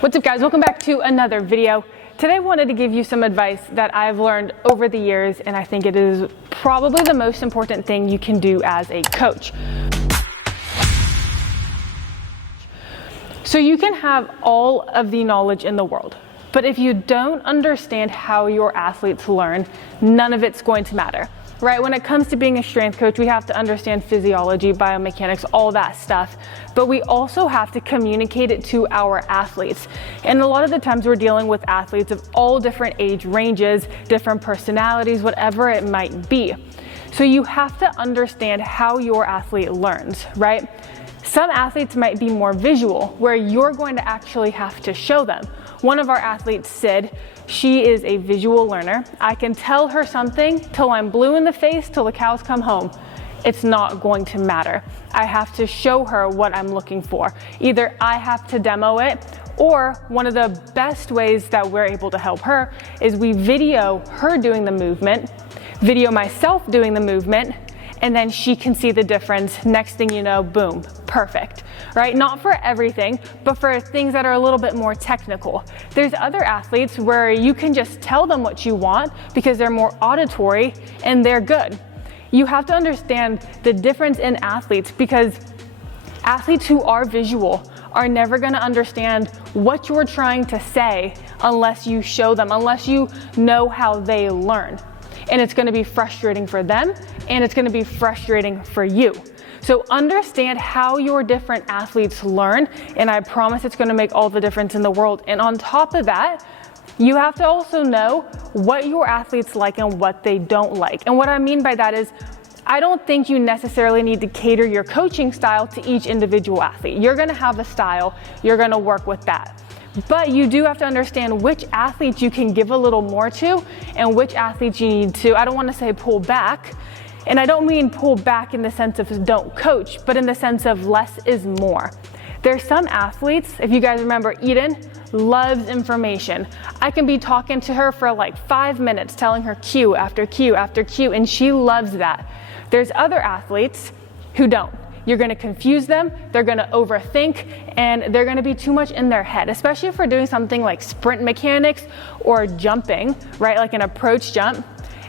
What's up, guys? Welcome back to another video. Today I wanted to give you some advice that I've learned over the years, and I think it is probably the most important thing you can do as a coach. So you can have all of the knowledge in the world, but if you don't understand how your athletes learn, none of it's going to matter. Right? When it comes to being a strength coach, we have to understand physiology, biomechanics, all that stuff, but we also have to communicate it to our athletes. And a lot of the times we're dealing with athletes of all different age ranges, different personalities, whatever it might be. So you have to understand how your athlete learns, right? Some athletes might be more visual, where you're going to actually have to show them. One of our athletes said, she is a visual learner. I can tell her something till I'm blue in the face, till the cows come home. It's not going to matter. I have to show her what I'm looking for. Either I have to demo it, or one of the best ways that we're able to help her is we video her doing the movement, video myself doing the movement, and then she can see the difference. Next thing you know, boom, perfect, right? Not for everything, but for things that are a little bit more technical. There's other athletes where you can just tell them what you want because they're more auditory and they're good. You have to understand the difference in athletes, because athletes who are visual are never gonna understand what you're trying to say unless you show them, unless you know how they learn. And it's gonna be frustrating for them, and it's gonna be frustrating for you. So understand how your different athletes learn, and I promise it's gonna make all the difference in the world. And on top of that, you have to also know what your athletes like and what they don't like. And what I mean by that is, I don't think you necessarily need to cater your coaching style to each individual athlete. You're gonna have a style, you're gonna work with that. But you do have to understand which athletes you can give a little more to and which athletes you need to, I don't want to say pull back, and I don't mean pull back in the sense of don't coach, but in the sense of less is more. There's some athletes, if you guys remember, Eden loves information. I can be talking to her for like 5 minutes, telling her cue after cue after cue, and she loves that. There's other athletes who don't. You're gonna confuse them, they're gonna overthink, and they're gonna be too much in their head, especially if we're doing something like sprint mechanics or jumping, right? Like an approach jump.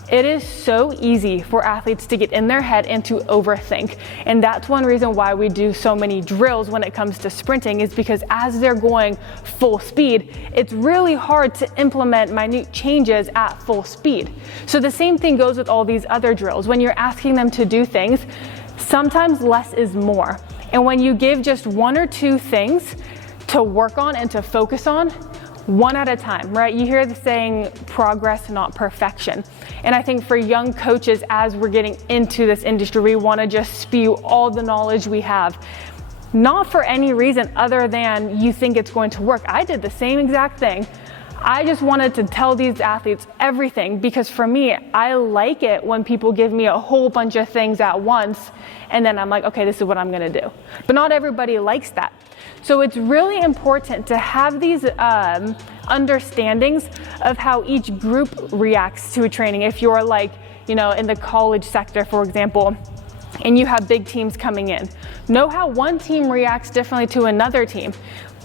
It is so easy for athletes to get in their head and to overthink. And that's one reason why we do so many drills when it comes to sprinting, is because as they're going full speed, it's really hard to implement minute changes at full speed. So the same thing goes with all these other drills. When you're asking them to do things, sometimes less is more. And when you give just one or two things to work on and to focus on, one at a time, right? You hear the saying, progress, not perfection. And I think for young coaches, as we're getting into this industry, we want to just spew all the knowledge we have. Not for any reason other than you think it's going to work. I did the same exact thing. I just wanted to tell these athletes everything, because for me, I like it when people give me a whole bunch of things at once, and then I'm like, okay, this is what I'm gonna do. But not everybody likes that. So it's really important to have these understandings of how each group reacts to a training. If you're like, in the college sector, for example, and you have big teams coming in, know how one team reacts differently to another team.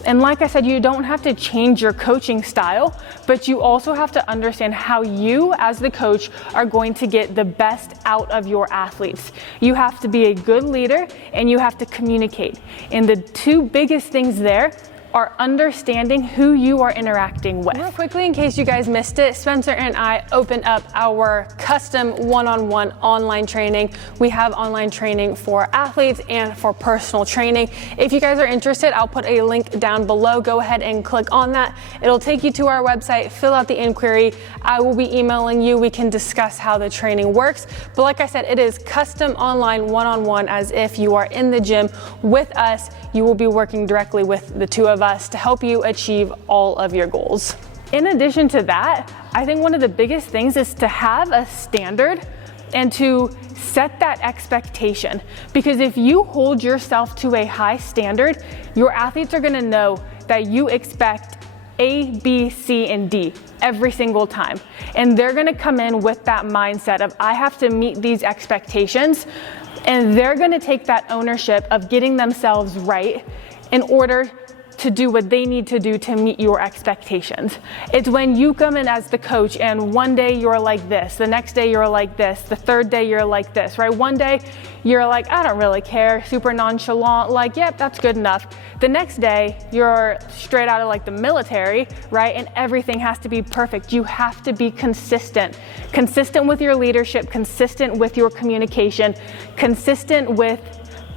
And like I said, you don't have to change your coaching style, but you also have to understand how you as the coach are going to get the best out of your athletes. You have to be a good leader, and you have to communicate. And the two biggest things there are understanding who you are interacting with. Real quickly, in case you guys missed it, Spencer and I opened up our custom one-on-one online training. We have online training for athletes and for personal training. If you guys are interested, I'll put a link down below. Go ahead and click on that. It'll take you to our website, fill out the inquiry. I will be emailing you. We can discuss how the training works. But like I said, it is custom online one-on-one, as if you are in the gym with us. You will be working directly with the two of us to help you achieve all of your goals. In addition to that, I think one of the biggest things is to have a standard and to set that expectation. Because if you hold yourself to a high standard, your athletes are gonna know that you expect A, B, C, and D every single time. And they're gonna come in with that mindset of, I have to meet these expectations. And they're gonna take that ownership of getting themselves right in order to do what they need to do to meet your expectations. It's when you come in as the coach and one day you're like this, the next day you're like this, the third day you're like this, right? One day you're like, I don't really care, super nonchalant, like, yep, that's good enough. The next day you're straight out of like the military, right? And everything has to be perfect. You have to be consistent with your leadership, consistent with your communication, consistent with,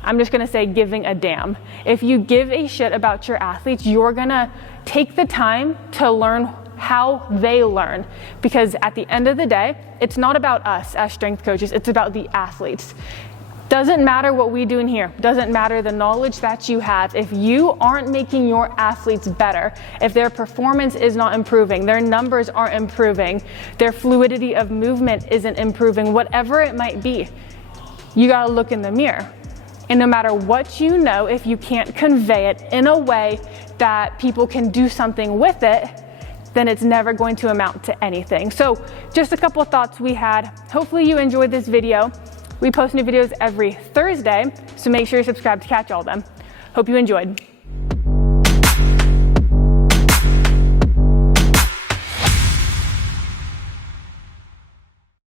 I'm just gonna say, giving a damn. If you give a shit about your athletes, you're gonna take the time to learn how they learn. Because at the end of the day, it's not about us as strength coaches, it's about the athletes. Doesn't matter what we do in here, doesn't matter the knowledge that you have. If you aren't making your athletes better, if their performance is not improving, their numbers aren't improving, their fluidity of movement isn't improving, whatever it might be, you gotta look in the mirror. And no matter what you know, if you can't convey it in a way that people can do something with it, then it's never going to amount to anything. So just a couple of thoughts we had. Hopefully you enjoyed this video. We post new videos every Thursday, so make sure you're subscribed to catch all of them. Hope you enjoyed.